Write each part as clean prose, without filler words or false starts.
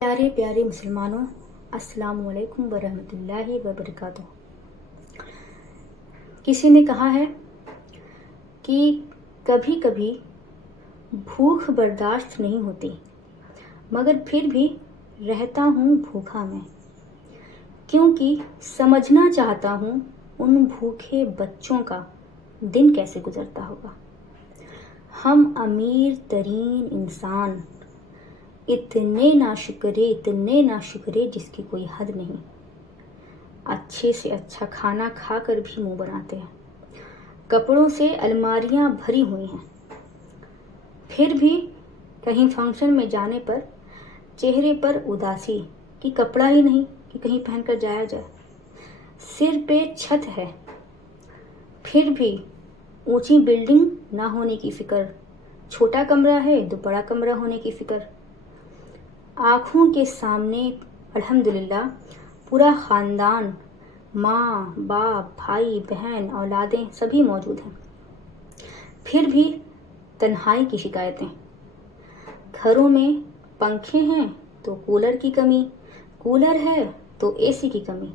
پیارے پیارے مسلمانوں، السلام علیکم ورحمۃ وبرکاتہ۔ کسی نے کہا ہے کہ کبھی کبھی بھوک برداشت نہیں ہوتی، مگر پھر بھی رہتا ہوں بھوکا میں، کیونکہ سمجھنا چاہتا ہوں ان بھوکے بچوں کا دن کیسے گزرتا ہوگا۔ ہم امیر ترین انسان، اتنے ناشکرے جس کی کوئی حد نہیں، اچھے سے اچھا کھانا کھا کر بھی منہ بناتے ہیں، کپڑوں سے الماریاں بھری ہوئی ہیں، پھر بھی کہیں فنکشن میں جانے پر چہرے پر اداسی کہ کپڑا ہی نہیں کہ کہیں پہن کر جایا جائے، سر پہ چھت ہے پھر بھی اونچی بلڈنگ نہ ہونے کی فکر، چھوٹا کمرہ ہے تو بڑا کمرہ ہونے کی فکر، آنکھوں کے سامنے الحمدللہ پورا خاندان، ماں باپ بھائی بہن اولادیں سبھی موجود ہیں، پھر بھی تنہائی کی شکایتیں، گھروں میں پنکھے ہیں تو کولر کی کمی، کولر ہے تو اے سی کی کمی،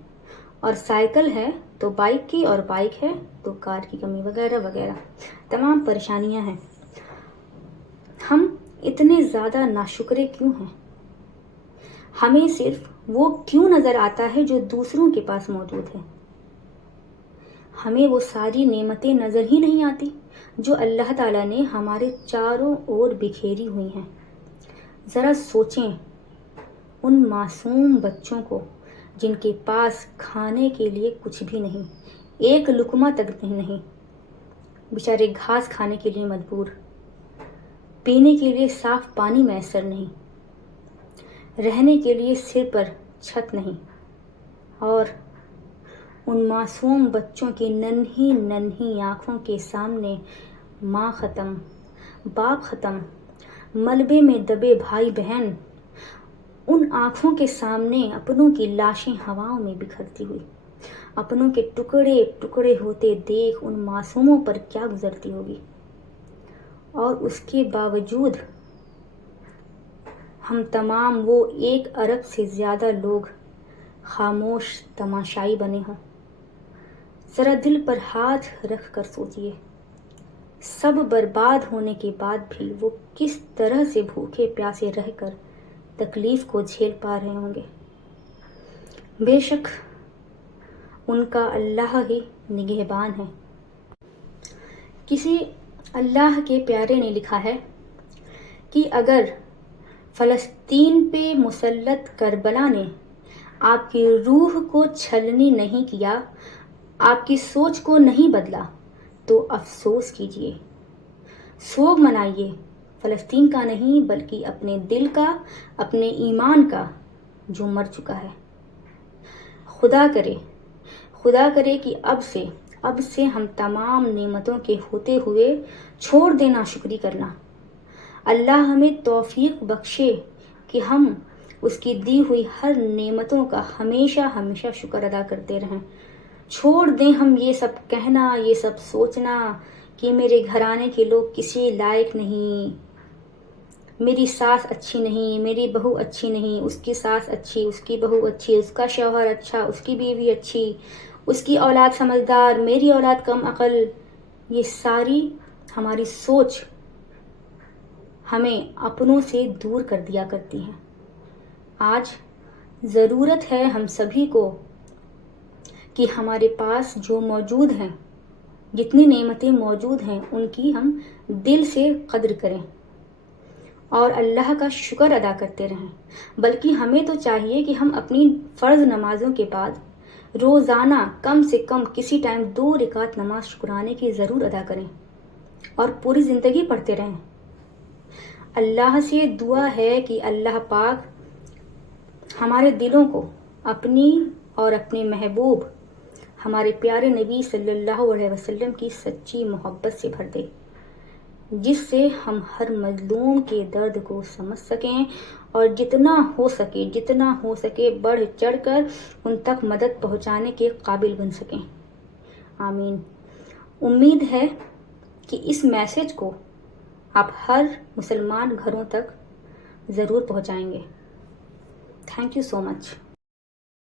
اور سائیکل ہے تو بائک کی، اور بائک ہے تو کار کی کمی، وغیرہ وغیرہ تمام پریشانیاں ہیں۔ ہم اتنے زیادہ ناشکرے کیوں ہیں؟ ہمیں صرف وہ کیوں نظر آتا ہے جو دوسروں کے پاس موجود ہے؟ ہمیں وہ ساری نعمتیں نظر ہی نہیں آتی جو اللہ تعالیٰ نے ہمارے چاروں اور بکھیری ہوئی ہیں۔ ذرا سوچیں ان معصوم بچوں کو جن کے پاس کھانے کے لیے کچھ بھی نہیں، ایک لقمہ تک نہیں، بیچارے گھاس کھانے کے لیے مجبور، پینے کے لیے صاف پانی میسر نہیں، رہنے کے لیے سر پر چھت نہیں، اور ان معصوم بچوں کی ننھی آنکھوں کے سامنے ماں ختم، باپ ختم، ملبے میں دبے بھائی بہن، ان آنکھوں کے سامنے اپنوں کی لاشیں ہواؤں میں بکھرتی ہوئی، اپنوں کے ٹکڑے ٹکڑے ہوتے دیکھ ان معصوموں پر کیا گزرتی ہوگی۔ اور اس کے باوجود ہم تمام وہ 1 ارب سے زیادہ لوگ خاموش تماشائی بنے ہوں۔ ذرا دل پر ہاتھ رکھ کر سوچئے، سب برباد ہونے کے بعد بھی وہ کس طرح سے بھوکے پیاسے رہ کر تکلیف کو جھیل پا رہے ہوں گے۔ بے شک ان کا اللہ ہی نگہبان ہے۔ کسی اللہ کے پیارے نے لکھا ہے کہ اگر فلسطین پہ مسلط کربلا نے آپ کی روح کو چھلنی نہیں کیا، آپ کی سوچ کو نہیں بدلا، تو افسوس کیجئے، سوگ منائیے، فلسطین کا نہیں بلکہ اپنے دل کا، اپنے ایمان کا جو مر چکا ہے۔ خدا کرے کہ اب سے ہم تمام نعمتوں کے ہوتے ہوئے چھوڑ دیں ناشکری کرنا۔ اللہ ہمیں توفیق بخشے کہ ہم اس کی دی ہوئی ہر نعمتوں کا ہمیشہ شکر ادا کرتے رہیں۔ چھوڑ دیں ہم یہ سب کہنا، یہ سب سوچنا کہ میرے گھرانے کے لوگ کسی لائق نہیں، میری ساس اچھی نہیں، میری بہو اچھی نہیں، اس کی ساس اچھی، اس کی بہو اچھی، اس کا شوہر اچھا، اس کی بیوی اچھی، اس کی اولاد سمجھدار، میری اولاد کم عقل۔ یہ ساری ہماری سوچ ہمیں اپنوں سے دور کر دیا کرتی ہیں۔ آج ضرورت ہے ہم سبھی کو کہ ہمارے پاس جو موجود ہیں، جتنی نعمتیں موجود ہیں، ان کی ہم دل سے قدر کریں اور اللہ کا شکر ادا کرتے رہیں۔ بلکہ ہمیں تو چاہیے کہ ہم اپنی فرض نمازوں کے بعد روزانہ کم سے کم کسی ٹائم 2 رکعت نماز شکرانے کی ضرور ادا کریں اور پوری زندگی پڑھتے رہیں۔ اللہ سے دعا ہے کہ اللہ پاک ہمارے دلوں کو اپنی اور اپنے محبوب ہمارے پیارے نبی صلی اللہ علیہ وسلم کی سچی محبت سے بھر دے، جس سے ہم ہر مظلوم کے درد کو سمجھ سکیں اور جتنا ہو سکے بڑھ چڑھ کر ان تک مدد پہنچانے کے قابل بن سکیں۔ آمین۔ امید ہے کہ اس میسج کو آپ ہر مسلمان گھروں تک ضرور پہنچائیں گے۔ Thank you so much.